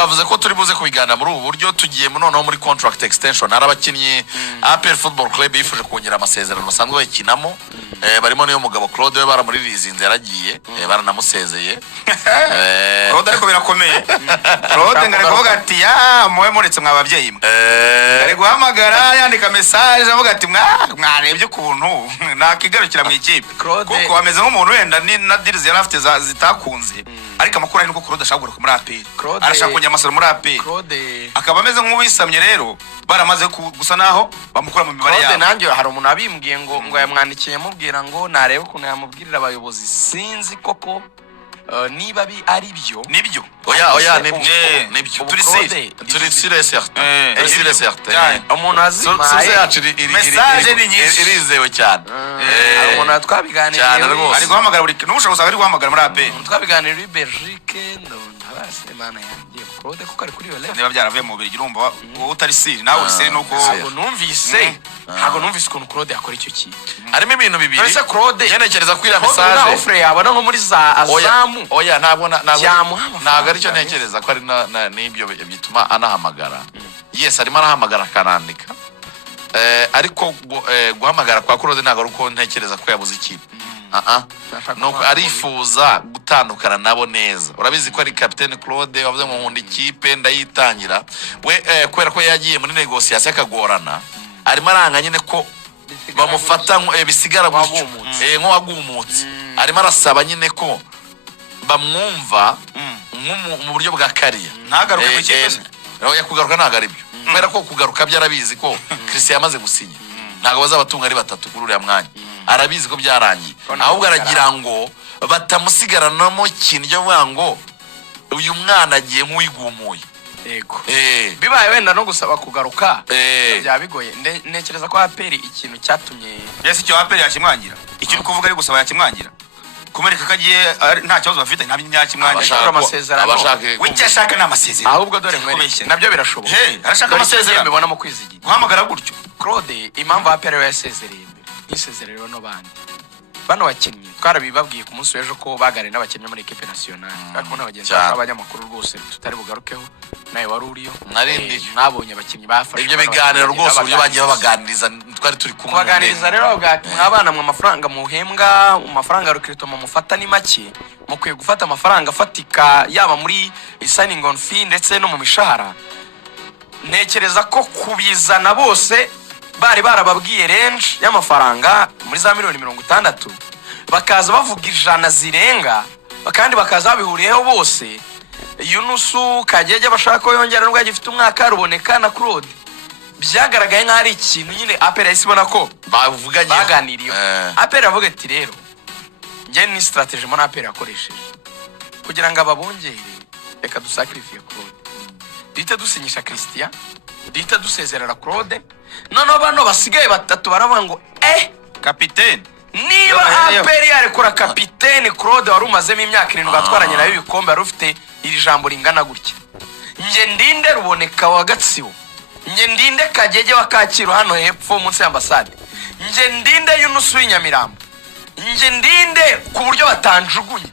twavuze ko turi buze kubigana muri ubu buryo tugiye noneho muri contract extension arabakinnyi APR Football Club yifuje kongera amasezerano basanzwe bakinamo barimo niyo mugabo Claude we baramuririzinze yaragiye baranamusezeye Claude ariko birakomeye Claude ngare kuvuga ati ya muwe muretse mwabavyeyi mwe ari guhamagara yandika message avuga ati mwarebye ukuntu nakigarukira mu ikipe kuko ameze nk'umuntu wenda ni na deals yarafite zitakunze ariko amakuru ari nuko Claude ashaka muri APR arashaka kongera amasezerano muri APR akaba ameze nk'uwisamye rero baramaze gusa naho bamukura mu mibare yabo nanjye hari umuntu abimbwiye ngo yamwandikiye mubwira ngo narebe ukuntu yamubwirira abayobozi sinzi koko niba ari byo nibyo oya nibyo turi certain umuntu azimaye message ni nyinshi irizewe cyane umuntu twabiganiriye ari guhamagara buri n'ubushaka ari guhamagara muri APR twabiganiriye muri Belgique ntabase mana yanjye Claude kuko ari kuri yo level niba byaravuye mu Belgique urumva wowe utari siri nawe uri nuko ntabwo numvise ukuntu Claude yakora icyo kintu harimo ibintu bibiri ese Claude yenekereza kwira message offre yabona nko muri za Azamu oya ntabwo ari cyo ntekereza ko ari n'ibyo bituma anahamagara yes arimo arahamagara kanandika ariko guhamagara kwa Claude ntabwo ari uko ntekereza ko yabuze ikipe nuko arifuza gutandukana nabo neza urabizi ko ari Captain Claude wavuze ngo nkunda ikipe ndayitangira we kubera ko yagiye muri negotiation akagorana arimo aranga nyine ko bamufata bisigara gutyo nk'uwagumutse arimo arasaba nyine ko bamwumva mu buryo bwa kariya ntagaruke mu kipe yakugaruka ntago ari byo kubera ko kugaruka byarabizi ko Christian yamaze gusinya ntago bazabatunga ari batatu kuri uriya mwanya arabizi ko byarangiye ahubwo aragira ngo batamusigaranamo ikintu cyo vuga ngo uyu mwana agiye nk'uwigumuye yego bibaye wenda no gusaba kugaruka byabigoye ntekereza ko APR ikintu cyatumye yesi cyo APR yakimwangira ikintu kuvuga ari gusaba yakimwangira kumereka kagiye nta kibazo bafite nta myakimwangira ashaka amasezerano wicyo ashaka n'amasezerano ahubwo dore mwese nabyo birashoboka arashaka amasezerano mbibona mu kwizigira guhamagara gutyo Claude impamvu APR yasezereye isezerero no bano bakinnyi twarabibabwiye ku munsi w'ejo ko bagare n'abakinnyi muri equipe nationale ariko n'abagenzi b'abanyamakuru rwose tutari bugarukeho nawe wari uriyo mwabonye abakinnyi bafashe ibyo biganiro rwose uburyo bagiye babaganiriza twari turi kubaganiriza rero mwabana mu mafaranga muhembwa mu mafaranga rukirito mu mufata ni make mukwiye gufata amafaranga afatika yaba muri signing on fee ndetse no mu mishahara ntekereza ko kubizana bose bari barababwiye range y'amafaranga muri za miliyoni 60 bakaza bavuga ijana zirenga kandi bakaza babihuriyeho bose Yunusu Kagege bashaka ko yongera n'ubwo agifite umwaka ruboneka na Claude byagaragaye nka ari ikintu nyine APR isibona ko bavuganye baganiriye APR avuga ati rero nge ni strategy mo APR yakoresheje kugira ngo ababongere reka dusacrifice Claude dite dusinyisha Christian dite dusezerera Claude none bano basigaye batatu baravuga ngo capitaine niba APR yarekura capitaine Claude wari umazemo imyaka 7 atwaranye nayo ibikombe ari ufite iri jambo ringana gutya nge ndinde ruboneka wa Gatsibo nge ndinde Kagege wa Kacyiru hano hepfo munsi y'ambasade nge ndinde Yunusu w'inyamirambo nge ndinde ku buryo batanjugunye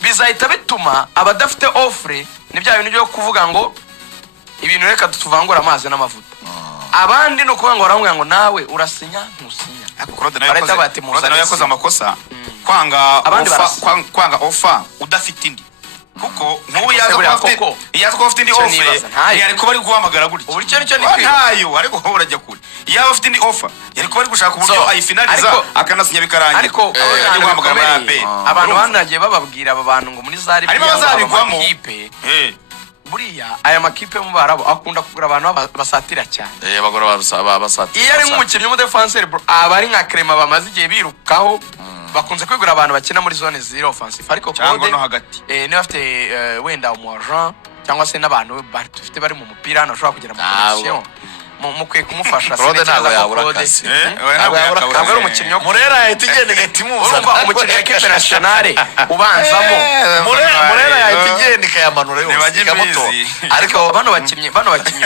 bizahita bituma abadafite offre ni bya bintu byo kuvuga ngo ibintu reka tutuvangura amazi n'amavuta abandi no kuvuga ngo baramwe ngo nawe urasinya ntusinya Claude nawe yakoze amakosa kwanga offer udafite indi kuko nk'ubu yaza ko afite indi offer yari kuba ari guhamagara gutya ubu nicyo ni ntayo ariko ho urajya kure yaba afite indi offer yari kuba ari gushaka uburyo ayifinaliza akanasinya bikarangira ariko ari guhamagara muri APR abantu banagiye bababwira aba bantu ngo muri zari harimo bazabigwamo buriya aya makipe mu barabo akunda kugura abantu basatira cyane bagora basatira iyo ari nk'umukinnyi w'umudefenseur abari nka Clement bamaze igihe birukaho bakunze kwigura abantu bakina muri zone zero offensive ariko Claude no hagati niba afite wenda umuagent cyangwa se n'abantu bafite bari mu mupira hano ashobora kugira mu connection mukwiye kumufasha Claude ntabwo yabura kasi ntabwo ari umukinnyi wo Murera yahita igenda igatimuza umukinnyi wa equipe nationale ubanzamo Murera yahita igenda ikayamanura yose ikamuto ariko bano bakinnyi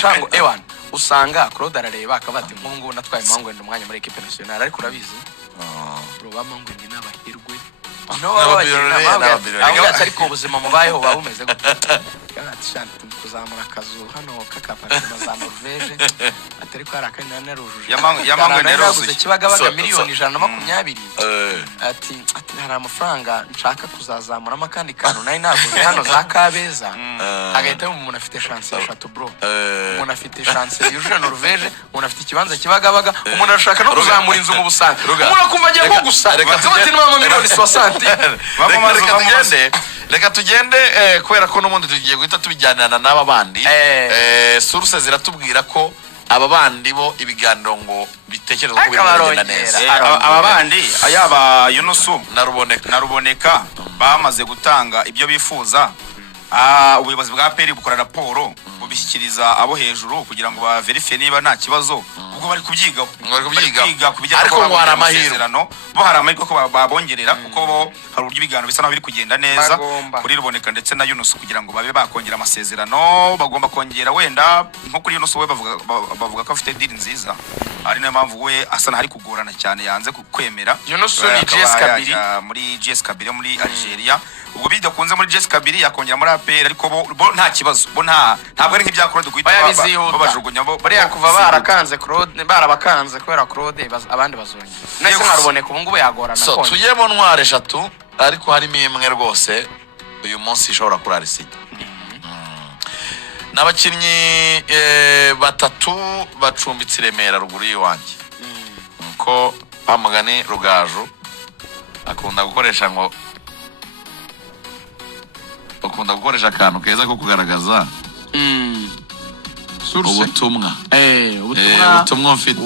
shango ewan usanga Claude arareba akabati nk'ubu natwaye mango wenda umwanya muri equipe nationale ariko urabizi Rubama ngo ndi n'abahirwe no ariko ubuzima mubayeho bumeze gute ati shanti kuzamura akazu hano k'akapartema za Norvege atari ko hari nerujuje yamangwe neruzuye kibagabaga miliyoni 120 ati hari amafaranga nshaka kuzazamuramo kandi kantu nayo naguze hano za Kabeza agahita umuntu afite chance ya Chateau bro umuntu afite chance yuje Norvege umuntu afite ikibanza kibagabaga umuntu arashaka no kuzamura inzu mu Busanza umuntu akumva agiye ko gusa reka miliyoni 60 reka tugende kubera ko n'ubundi tugiye guhita tubijyanana n'aba bandi source ziratubwira ko aba bandi bo ibiganiro ngo bitekerezwa ko biragenda neza aba bandi ayaba Yunusu na Ruboneka bamaze gutanga ibyo bifuza ubuyobozi bwa APR bukora raporo bubishyikiriza abo hejuru kugira ngo ba verify niba nta kibazo ubwo bari kubyigaho ariko ngo hari amahirwe bo hari amahirwe ko babongerera kuko bo hari uburyo ibiganiro bisa naho biri kugenda neza kuri Ruboneka ndetse na Yunusu kugira ngo babe bakongera amasezerano bagomba kongera wenda nko kuri Yunusu we bavuga ko afite deal nziza ari nayo mpamvu we asa naho ari kugorana cyane yanze kwemera Yunusu ni GS Kabiri muri GS Kabiri muri Algeria ubwo bidakunze muri GS Kabiri yakongera muri APR ariko bo nta kibazo bo ntabwo ari nk'ibya Claude guhita babajugunya bo bari yakuva barakanze Claude barabakanze kubera Claude abandi bazonye nese nkaruboneka ubu ngubu yagorana so tujyemo ntware 3 ariko harimo imwe rwose uyu munsi ishobora kurara isigi n'abakinnyi 3 bacumbitse Remera ruguru yiwanjye ko bamugane Rugaju akunda gukoresha ngo akantu keza ko kugaragaza ubutumwa mfite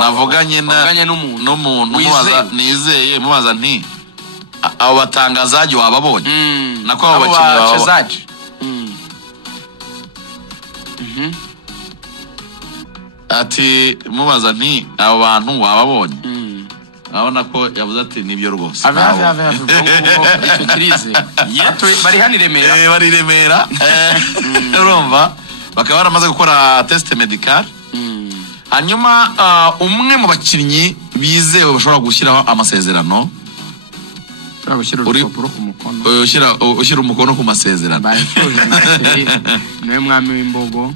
navuganye n'umuntu mubaza nti abo batangazaji wababonye nako abo bakinnyi ati mubaza nti abo bantu wababonye abona ko yavuze ati nibyo rwose icyo kirize bari hano i Remera urumva bakaba baramaze gukora test medical hanyuma umwe mu bakinnyi bizewe bashobora gushyiraho amasezerano ushyira umukono ku masezerano niwe mwami w'imbogo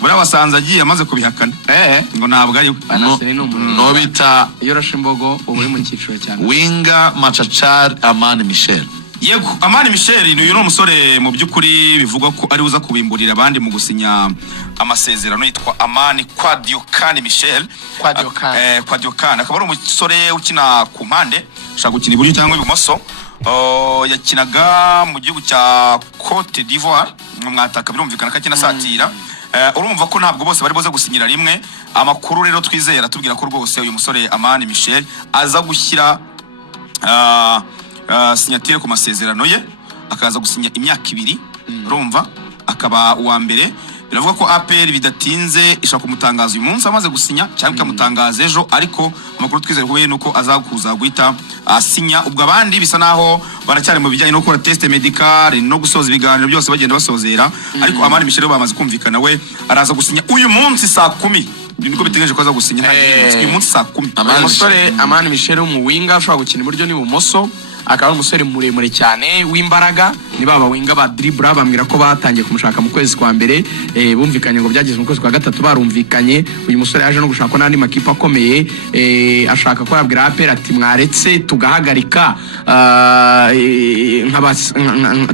buriya wasanze agiye amaze kubihakana ngo ntabwo ari no bita yoroshe imbogo ubu uri mu cyiciro cyane Winga Machachar Amani Michel yego Amani Michel uyu ni umusore mu by'ukuri bivugwa ko ari uza kubimburira abandi mu gusinya amasezerano yitwa Amani Kwadiokani Michel Kwadiokani akaba ari umusore ukina ku mpande ashaka gukina iburyo cyangwa ibumoso yakinaga mu gihugu cya Cote d'Ivoire mu mwataka birumvikana ko akina satira urumva ko ntabwo bose bari boze gusinyira rimwe amakuru rero twizera tubwira ko rwose uyu musore Amani Michel aza gushyira signature ku masezerano ye akaza gusinya imyaka 2 urumva akaba uwa mbere biravuga ko APR bidatinze ishaka kumutangaza uyu munsi amaze gusinya cyangwa kamutangaza ejo ariko amakuru twizera ko nuko azakuza guhita asinya ubwo abandi bisa naho baracyari mu bijyanye no gukora test medical no gusoza ibiganiro byose bagenda basozera ariko Amani Michel bamaze kumvikana we araza gusinya uyu munsi saa 10 niko bitegereje ko aza gusinya uyu munsi saa 10 umusore Amani Michel mu winga ashobora gukina iburyo n'ibumoso akaba umusore muremure cyane w'imbaraga ni baba winga ba dribble bambwira ko batangiye kumushaka mu kwezi kwa mbere bumvikanye ngo byageze mu kwezi kwa gatatu barumvikanye uyu musore yaje no gushaka n'andi makipe akomeye ashaka ko yabwira APR ati mwaretse tugahagarika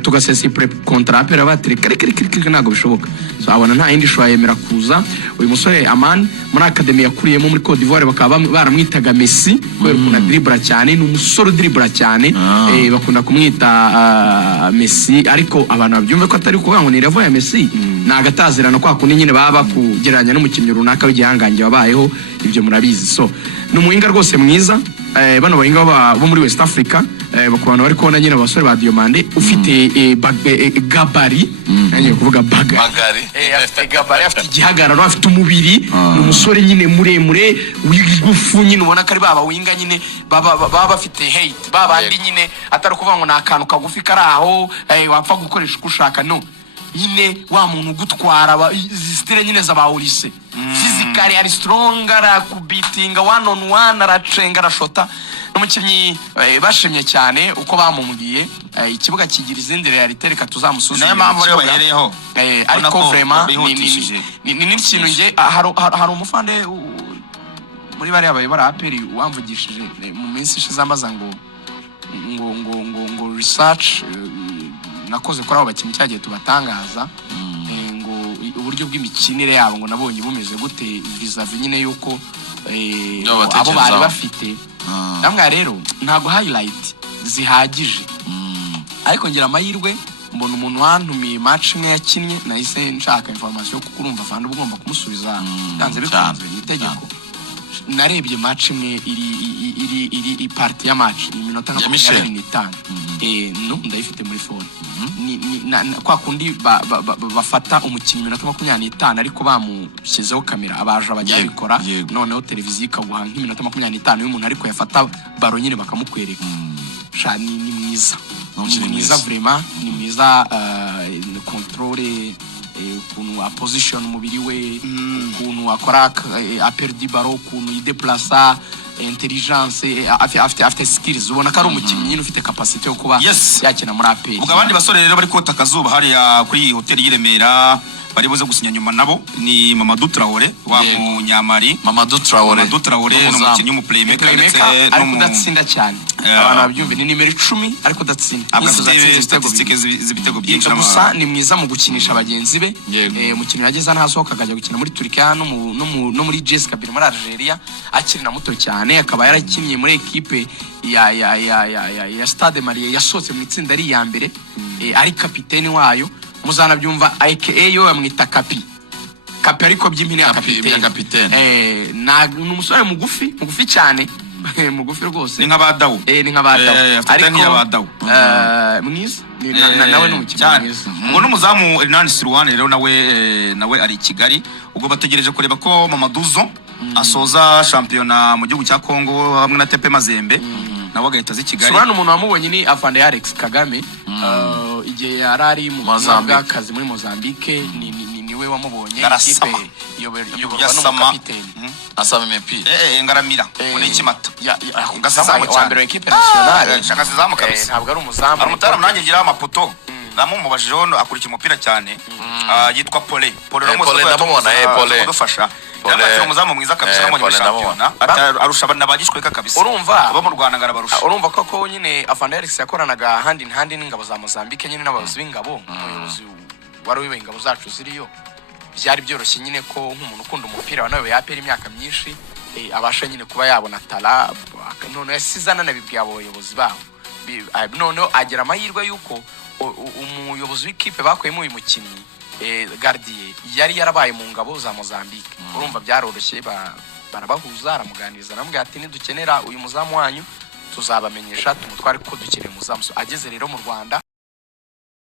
tugasesa contrat APR batereka ntago bishoboka so abona nta yindi shwa yemera kuza uyu musore Amani muri academy yakuriyemo muri Cote d'Ivoire bakaba baramwitaga Messi kubera ko dribble cyane ni umusore dribble cyane bakunda kumwita Messi ariko abantu babyumve ko atari kuvuga ngo ni level ya Messi nagatazirana kwa kundi nyine baba kugereranya n'umukinnyi runaka w'igihangange wabayeho ibyo murabizi so n'umuhinga rwose mwiza bano bahinga bo muri West Africa bakubana bari kubona nyine abasore ba Diomande ufite gabari nanye kuvuga bagari afite gabari afite igihagararo afite umubiri n'umusore nyine muremure w'igufu nyine ubona kari baba winga nyine baba bafite hate babandi nyine atari kuvuga ngo nakantu kagufi karaho wapfa gukoresha ushaka no nyine wa muntu gutwara zistire nyine za baulise physically ari strong ara kubitinga one on one aracenga arashota n'umukinnyi bashimye cyane uko bamumbwiye ikibuga kigira izindi realite reka tuzamusuzumire nayo mpamvu rero bahereyeho ariko vraiment ni n'ikintu nge hari umufande muri bariya bayobora APR wamvugishije mu minsi ishize amaza ngo research nakoze kuri abo bakinnyi cyagiye tubatangaza ngo uburyo bw'imikinire yabo ngo nabonye bumeze gute vis-a-vis nyine yuko abo bari bafite namwe rero ntago highlight zihagije ariko ngira amahirwe mbona umuntu wantumiye match imwe yakinnye nahise nshaka information kuko urumva fanda ugomba kumusubiza yanze bikunze itegeko narebye match imwe iri party ya match iminota nka 25 no ndayifite muri phone kwa kundi bafata umukinnyi iminota 25 ariko bamushyizeho kamera abaje bajya bikora noneho televiziyo ikaguha nk'iminota 25 y'umuntu ariko yafata baro nyine bakamukwereka shani ni mwiza vraiment ni mwiza contrôle ukuntu position umubiri we ukuntu akora aperdi baro ukuntu yideplaça intelligence afite skills ubona ko ari umukinnyi nyine ufite capacity yo kuba yakina muri APR ubwo abandi basore rero bari kota akazuba hariya kuri hoteli y'Iremera bari buze gusinya nyuma nabo ni Mamadou Traoré wa Munyamari Mamadou Traoré n'umukinnyi w'umuplaymaker ndetse n'umudatsinda cyane abantu babyumve ni nimero 10 ariko datsinda statistics z'ibitego byinshi gusa ni mwiza mu gukinisha abagenzi be umukinnyi yageza ntasohoka akajya gukina muri Turkiya no muri JS Kabylie muri Algeria akiri na muto cyane akaba yarakinnye muri equipe ya Stade Marie yasohotse mu itsinda ari ya mbere ari kapiteni wayo muzana byumva aka yo bamwita kapi ariko by'impine ya kapiteni n'umusore mugufi cyane mugufi rwose ni nk'abadawu ariko mwiza nawe n'umukinnyi mwiza ngo n'umuzamu Hernan Sirwane rero nawe ari Kigali ubwo bategereje kureba ko Mamadou Zo asoza shampiyona mu gihugu cya Kongo hamwe na TP Mazembe nawe agahita zi Kigali Sirwane umuntu wamubonye ni Afande Alex Kagame igihe yarari mu bw'akazi muri Mozambique niwe wamubonye ikipe yoborwa n'umukapiteni asaba MP ngaramira muri Kimata ugasanga wa mbere equipe nationale shaka zizamu kabisa ntabwo ari umuzamu umutaramu nanjye ngira amapoto namumubajije hano akurikira umupira cyane yitwa Pole ndamubona Pole dufasha yari umuzamu mwiza kabisa namubonye muri shampiyona arusha n'abagishweka kabisa urumva abo mu Rwanda ngarabarusha urumva ko nyine Afande Alex yakoranaga hand in hand n'ingabo za Mozambique nyine n'abayobozi b'ingabo umuyobozi wari w'ingabo zacu ziriyo byari byoroshye nyine ko nk'umuntu ukunda umupira wanawe yapera imyaka myinshi abasha nyine kuba yabona tala none yasizana nabibwiye abayobozi babo none agera amahirwe yuko umuyobozi w'ikipe bakuyemo uyu mukinnyi Gardie yari yarabaye mu ngabo za Mozambique urumva byaroroshye barabahuza aramuganiriza namubwira ati nidukenera uyu muzamu wanyu tuzabamenyesha tumutware ko dukeneye umuzamu ageze rero mu Rwanda